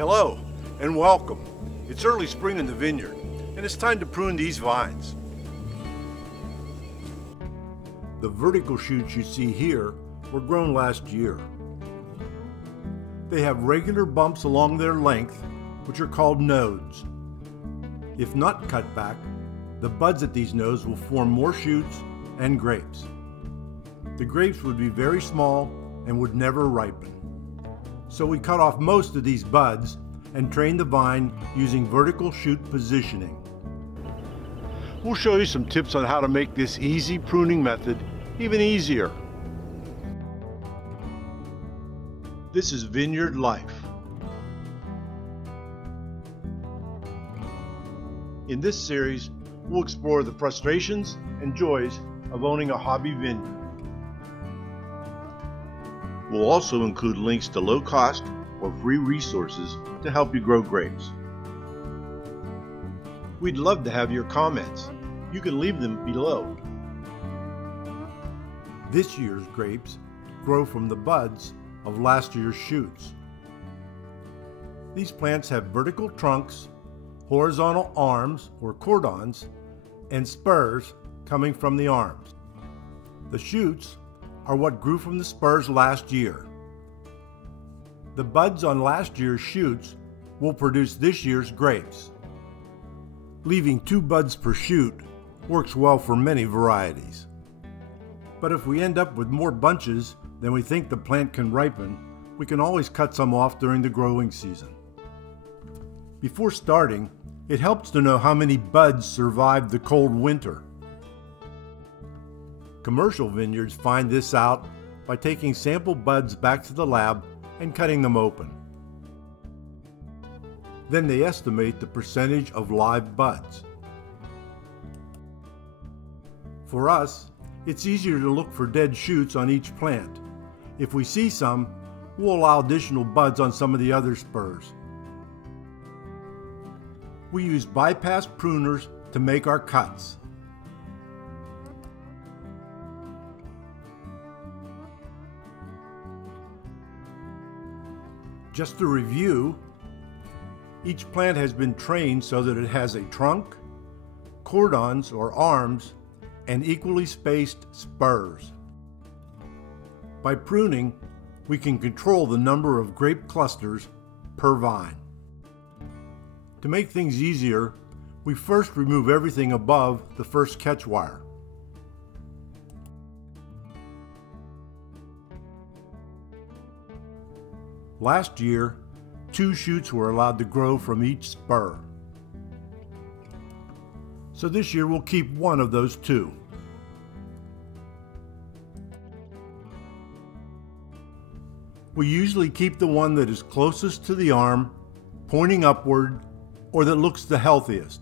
Hello and welcome. It's early spring in the vineyard and it's time to prune these vines. The vertical shoots you see here were grown last year. They have regular bumps along their length, which are called nodes. If not cut back, the buds at these nodes will form more shoots and grapes. The grapes would be very small and would never ripen. So we cut off most of these buds and train the vine using vertical shoot positioning. We'll show you some tips on how to make this easy pruning method even easier. This is Vineyard Life. In this series, we'll explore the frustrations and joys of owning a hobby vineyard. We'll also include links to low-cost or free resources to help you grow grapes. We'd love to have your comments. You can leave them below. This year's grapes grow from the buds of last year's shoots. These plants have vertical trunks, horizontal arms or cordons, and spurs coming from the arms. The shoots are what grew from the spurs last year. The buds on last year's shoots will produce this year's grapes. Leaving 2 buds per shoot works well for many varieties. But if we end up with more bunches than we think the plant can ripen, we can always cut some off during the growing season. Before starting, it helps to know how many buds survived the cold winter. Commercial vineyards find this out by taking sample buds back to the lab and cutting them open. Then they estimate the percentage of live buds. For us, it's easier to look for dead shoots on each plant. If we see some, we'll allow additional buds on some of the other spurs. We use bypass pruners to make our cuts. Just to review, each plant has been trained so that it has a trunk, cordons or arms, and equally spaced spurs. By pruning, we can control the number of grape clusters per vine. To make things easier, we first remove everything above the first catch wire. Last year, 2 shoots were allowed to grow from each spur. So this year we'll keep 1 of those 2. We usually keep the one that is closest to the arm, pointing upward, or that looks the healthiest.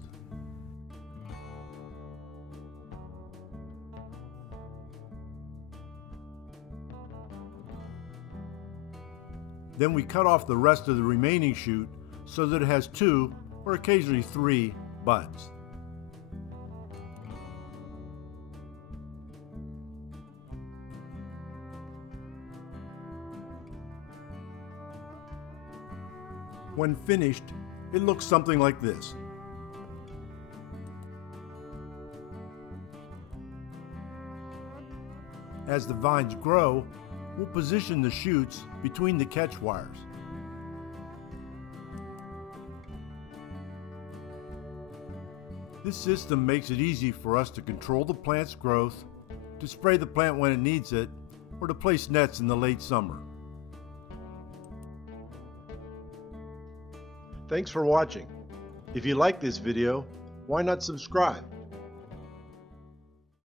Then we cut off the rest of the remaining shoot so that it has 2 or occasionally 3 buds. When finished, it looks something like this. As the vines grow, we'll position the shoots between the catch wires. This system makes it easy for us to control the plant's growth, to spray the plant when it needs it, or to place nets in the late summer. Thanks for watching. If you like this video, why not subscribe?